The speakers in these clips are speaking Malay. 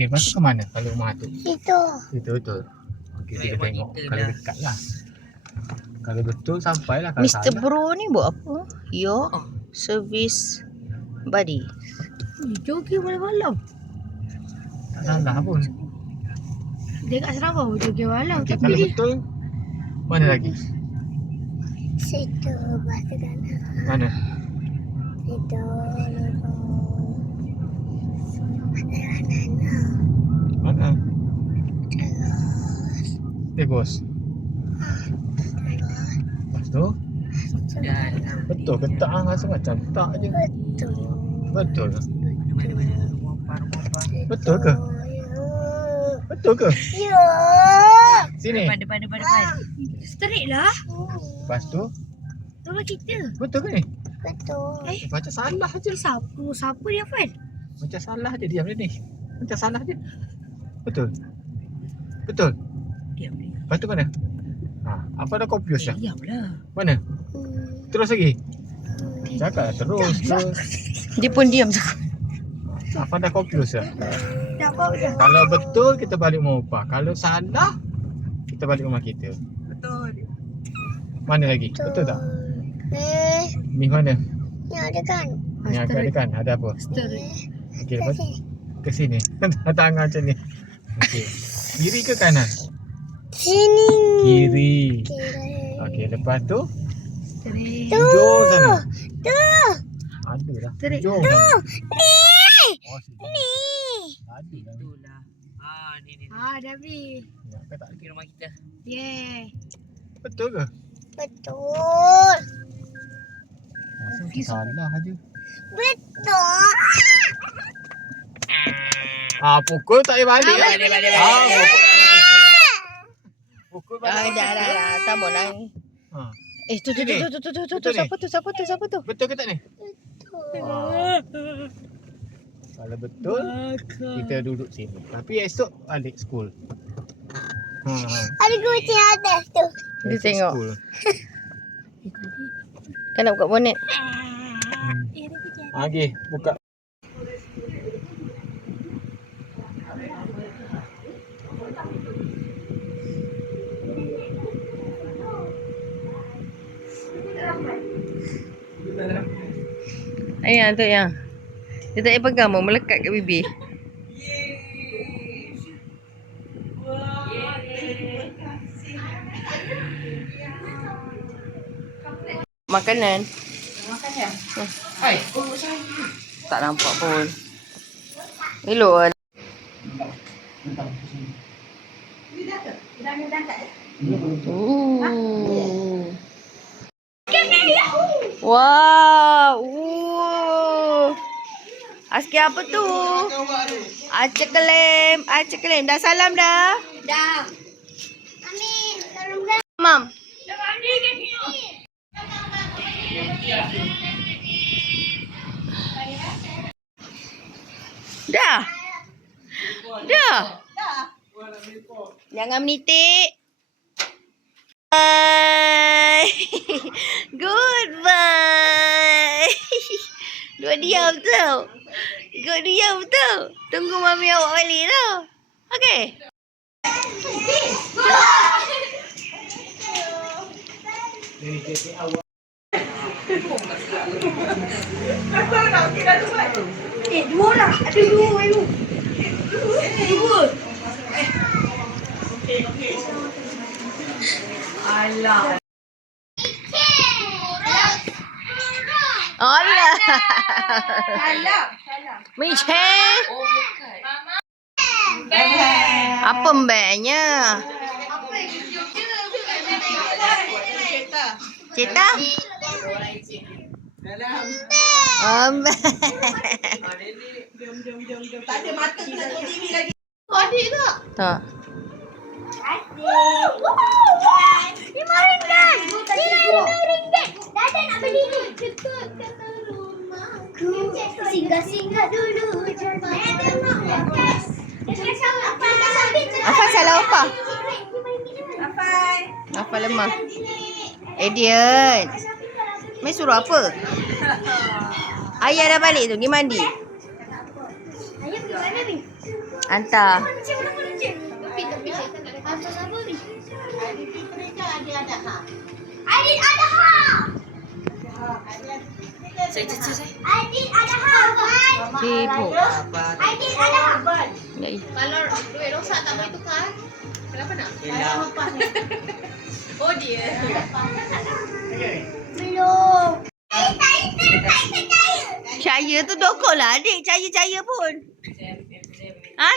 Okey, masuk ke mana kalau rumah tu? Itu. Itu betul. Okey, kita tengok kalau dekat lah. Kalau betul sampailah, kalau Mr. salah. Bro ni buat apa? Your service buddy. Joget malam-malam. Tak salah pun. Dia kat Sarawak joget malam. Okey, Tapi kalau dia betul mana lagi? situ batu kanan. Mana? Situ. Mana? Terus. Lepas tu? Betul ke tak? Rasa macam tak je. Betul. Betul ke? Betul ke? Betul ke? Ya. Sini. Depan. Straight lah. Lepas tu? Rumah kita. Betul ke ni? Betul. Macam salah je. Siapa dia, Fan? Macam salah je diam dia ni. Macam salah je. Betul. Betul. Diam ni. Lepas tu mana? Apa dah confuse dah? Diamlah. Mana? Terus lagi? Cakap terus. Dia pun diam je. Apa dah confuse dah? Dah kau dah. Kalau betul kita balik rumah opah. Kalau salah kita balik rumah kita. Betul. Mana lagi? Betul tak? Ni mana? Yang ada kan? Ni agak dekat ada apa? Okey, lepas ke sini. Tangan macam ni. Okey. Kiri ke kanan? Sini. Kiri. Kiri. Okey, lepas tu Tu. hujung sana. Tu. Ada lah. Terik. Hujung sana. Ni. Oh, sini. Ni. Ada lah. Itulah. Ni. Dah habis. Ya, ke tak? Di rumah kita. Yeah. Betul ke? Betul. Rasa macam salah aje. Betul. Pukul tak payah balik. Balik. Pukul balik. Dah. Tak mau nangis. Ha. Tu. Betul ni? Siapa tu? Betul ke tak ni? Kalau betul, kita duduk sini. Tapi esok balik school. Ada kucing atas tu. Dia Esok tengok. school. Kan nak buka bonet. Okey, buka. Ayah tu yang. Dia tak payah pegang pun, melekat kat bibir. Makanan. Hai. Tak nampak pun. Elok lah. Wow. Aski apa tu? Aceh kelem. Dah salam dah? Dah. Amin. Tolong dah. Mam. Dah. Jangan menitik. Bye. Goodbye. Dua diam tu. Tunggu mami awak balik tau. Okey. Dua orang. Ada dua orang. Dua. Alah. Salah. Michelle. Apa mbaknya? Cerita? Mbak. Tak ada mata tak tengok TV lagi. Adik tak? Tak. RM5. Dadah nak beli ni. Dekat rumahku. Singgah-singgah dulu. Afan salah apa? Afan. Afan lemah. Idiot. Mai suruh apa? Ayah dah balik tu, pergi mandi. Ayah pergi mana ni? Hantar. Tepi saya tak ada kantor apa ni. Adik Fitri ke adik ada ha? Aidil ada ha. Aidil ada ha. Sibuk. Aidil ada ha. Kalau duit rosak tak boleh tukar. Kenapa nak? Oh dia. Belum. Cahaya tu dokonglah adik. Cahaya-cahaya pun.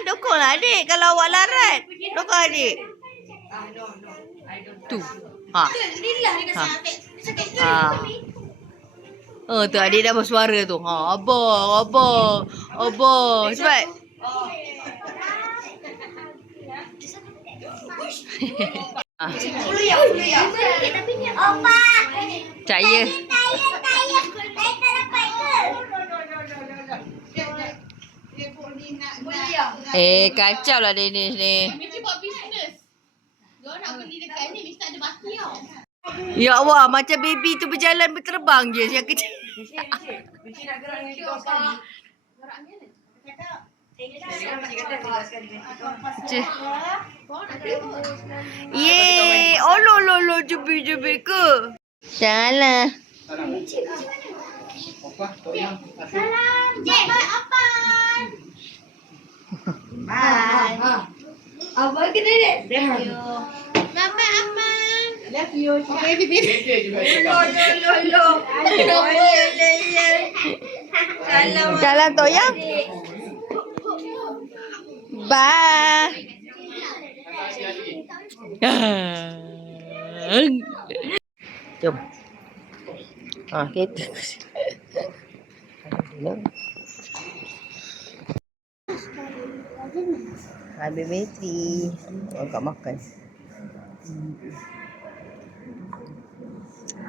Dokonglah adik. Kalau awak larat. Dokong adik. Tu. Inilah dia kasi Ha. adik. Dia cakap Tu adik dah bersuara tu. Abang. Cepat. Puluh ya. Opa. Cahaya. Saya tak dapat ke? Kacau lah Danish ni. Mesti buat bisnes. Dia nak beli dekat ni mesti ada baki tau. Ya Allah, macam baby tu berjalan berterbang je yang kecil. Yeay, lo jebi ke? Salah. Apa? Tok Yang. Salam. Bye apa? Apa kena dek? Bye Aman. Love you. Okay, Bibi. Dia juga cakap. Salam Tok Yang. Bye. Jom. Kita. Habis bateri. Agak makan.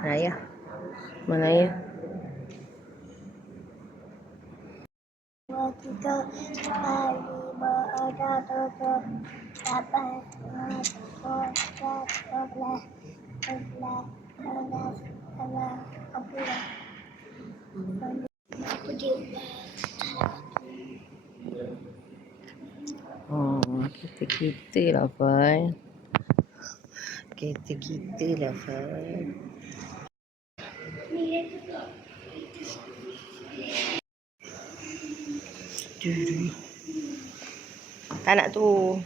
Ayah. Mana ayah? Tiga, empat, lima, enam, tujuh, lapan, sembilan, sepuluh, sebelas, dua belas, 12, 13, 14, 15. Kita lah Fai. Kita lah Fai. Tak nak tu.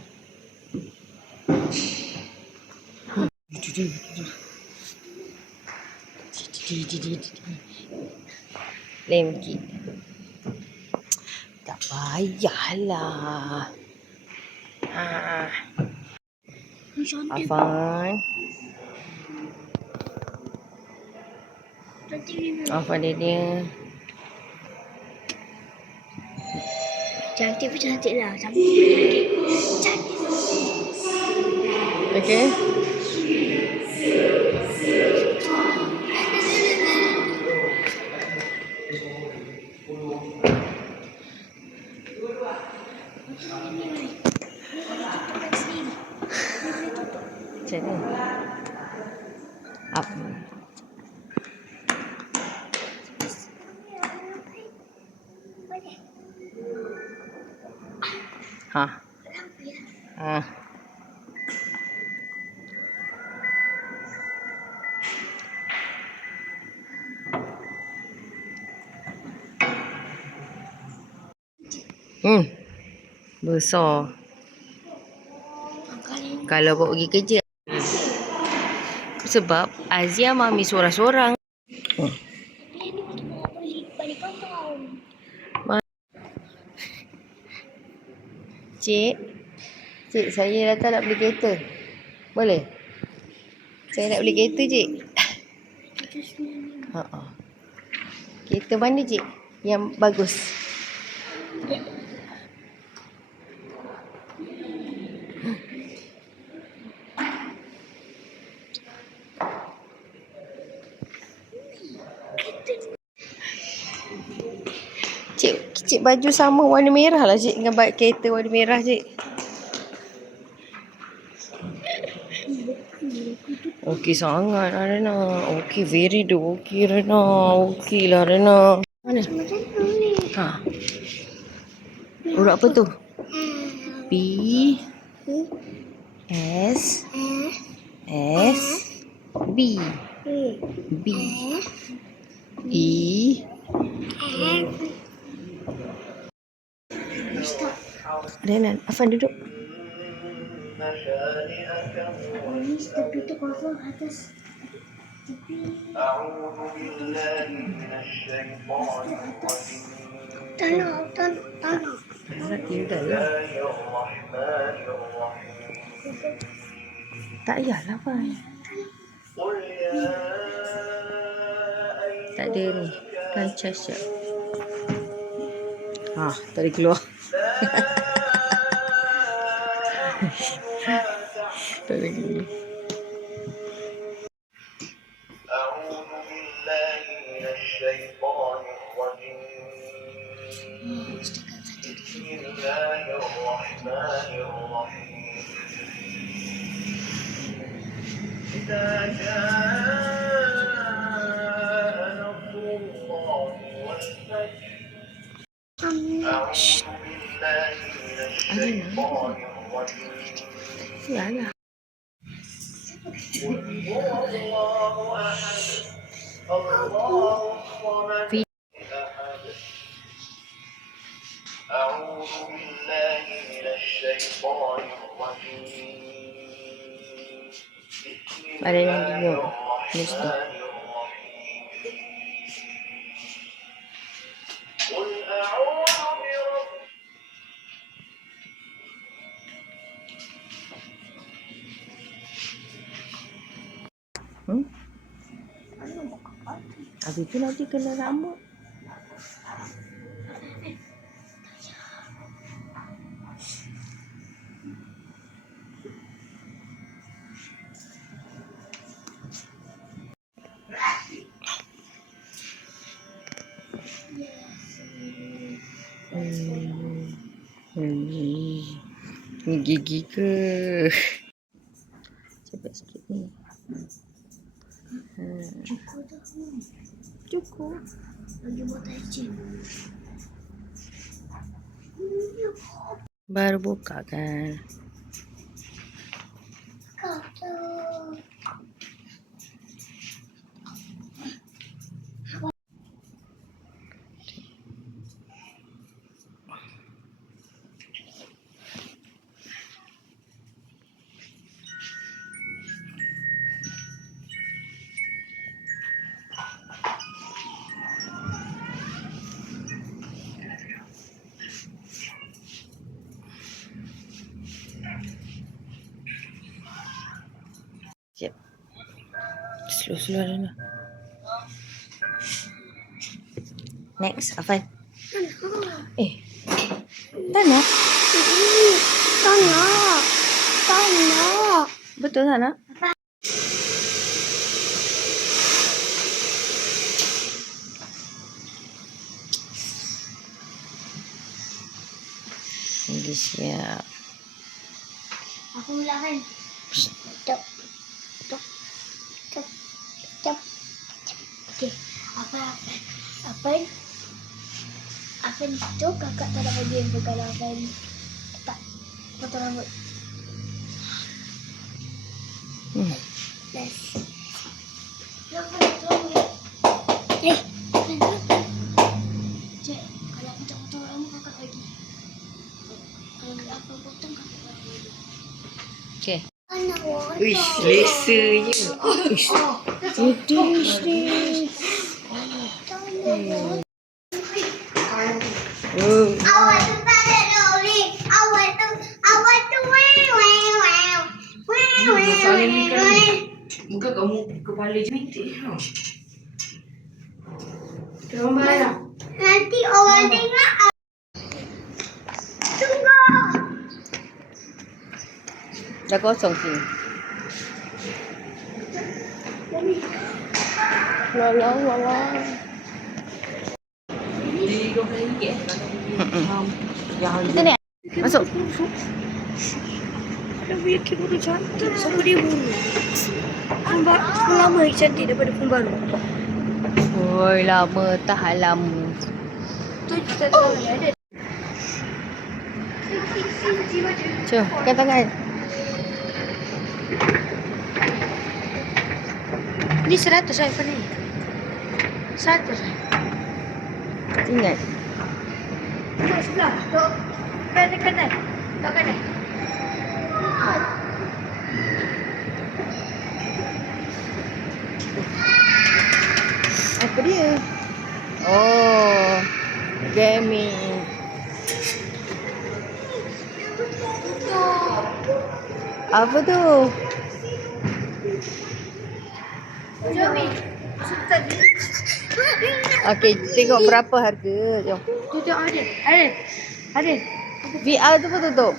Lemki. Tak payahlah. Afan. Afan dia. Cantik pun cantik lah. Cantik. Okay. Macam ni. Up. Ha. Besar. Kalau bawa pergi kerja. Sebab Azia mami sorang-sorang. Cik, saya datang nak beli kereta. Boleh? Saya nak beli kereta, cik. Kereta mana, cik? Yang bagus. Cik baju sama warna merah lah cik dengan kereta warna merah cik. Okey sangat lah Rena. Okey very do. Okey Rena. Okey lah Rena. Mana? Ha. Urut apa tu? B S S B B E Renan, Afan duduk. Tapi itu kosong atas. Tanah. Tidak lah. Tak payahlah Afan. Tak ada ni. Kan charge je. Tak ada keluar. Tak ada keluar. Yalah. Ada yang tengok. Mesti. Habis tu nanti kena rambut. Ni gigi ke? Cepat sikit ni. Cukup. Lagi buat aja. Baru buka kan? Kau Sekejap. Slow-slow Rana. Next, Afan. Tanah? Tanah. Betul Tanah? Lagi siap. Aku mulakan. Stop. Okey. Apa itu kakak tak ada bagi yang bergalakan. Tak. Potong rambut. Nice. Cik, kalau aku tak potong rambut kakak bagi. Kalau apa potong kakak bagi. Okay. Anak warna. Uish, selesanya. Uish. Sedih ni. Awak tu tak ada lori. Awak tu Muka kamu kepala je mintik. Gambar lah. nanti orang tengok. Tunggu. Dah kosong sini. Walau. Kita ni. Masuk. Ada punya keyboard cantik sama dia bulu. Phone lama lagi cantik daripada phone baru. Oi, lama tahan lama. Tu kita tahu ada. Jom, pegang tangan. Ni 100 iPhone ni. 100. Ingat. Tok sebelah. Tok kanan. Tok kanan. Apa dia? Oh, gaming. Apa tu? Jomi. Sultan. Okey, tengok berapa harga. Jom. Tutup ada. Ada. VR tu pun tutup.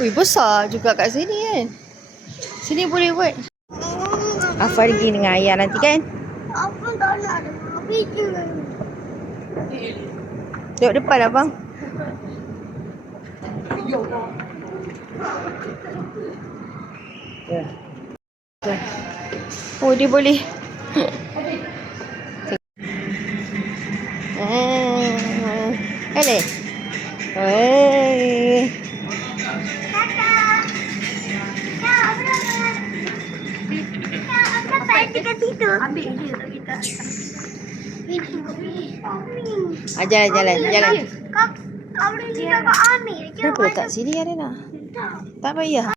Ui, besar juga kat sini kan. Sini boleh buat. Afan pergi dengan ayah nanti kan? Apa tak nak ada. Apa je. Duduk depan abang. Ya. Oh, dia boleh. Boleh. Hei. Ambil je tak kita. Jalan. Kau boleh juga kau ambil je. Kenapa letak sini Arina? Tak payah.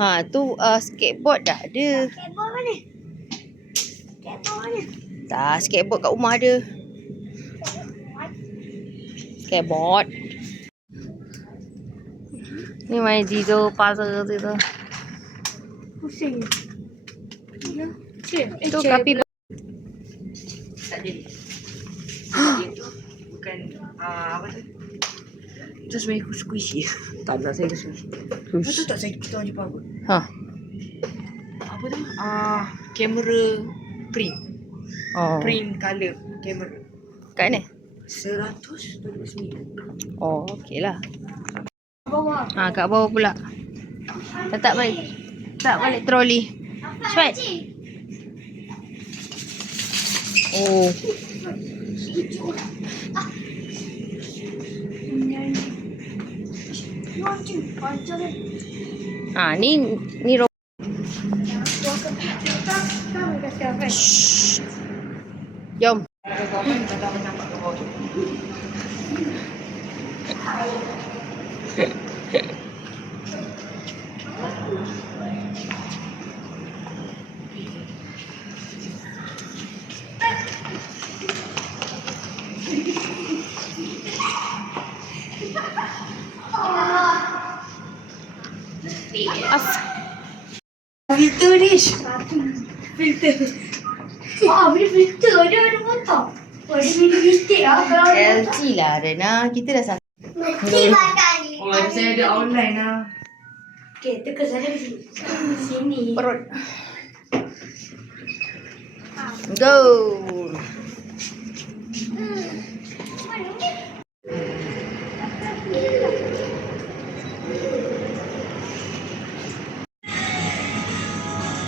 Ha, tu skateboard dah ada. Skateboard mana? Tak, skateboard kat rumah ada. Skateboard. Ni main Jizo puzzle tu. Pusing. Ya. Tu kapi. Tak jadi. Dia tu bukan apa tu? Itu sebenarnya squishy. Tak ada saya squishy. Betul tak saya kita orang Jepang kot? Ha. Apa tu? Kamera print. Oh. Print colour kamera. Kat mana? 129. Oh, okeylah. Bawah. Ha, kat bawah pula. Letak balik troli. Cepat. Oh. Ha, ni Shh. Jom. Filter Rish. Filter. Beli filter dia ada motor. Dia beli listrik lah. LG lah Rena. Kita dah sampai. Mesti makan ni. Oh, saya ada online lah. Okay, tekan sana sini. Perut. Go.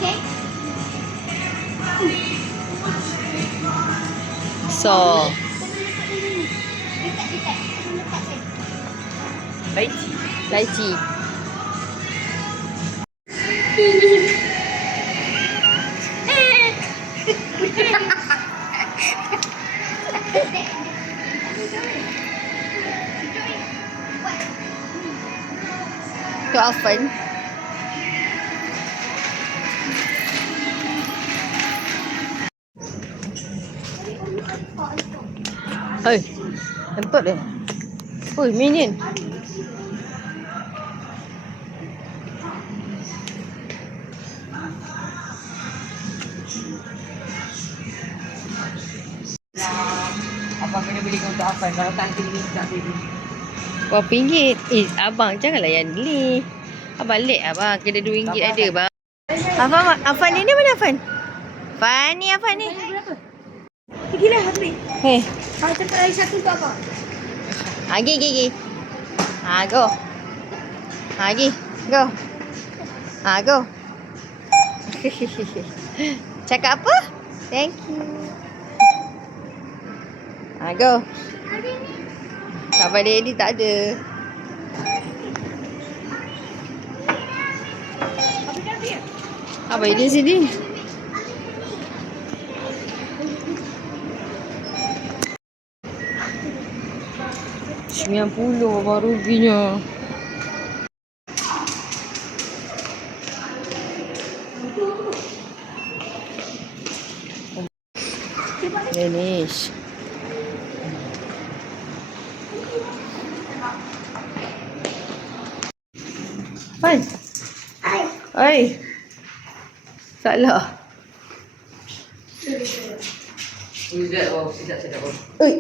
Okay. So, lychee. Tu Afan. Hei, kentut dia. Oi, minion. Abang kena beli untuk Afan. Kalau tak nanti dia tak beli. Berapa ringgit? Abang janganlah yang ni. Abang lek abang. Kena RM2 ada bang. Afan ni mana Afan? Afan ni. Pergilah ambil. Hei. Kalau cakap lagi satu tu apa? Gi. Ha, go. Ha, gi. Go. Go. Cakap apa? Thank you. Go. Abang Daddy tak ada. Abang Daddy sini. RM90 abang ruginya. Finish. Fan. Hai. Salah. Sekejap, oh, sekejap. Oi.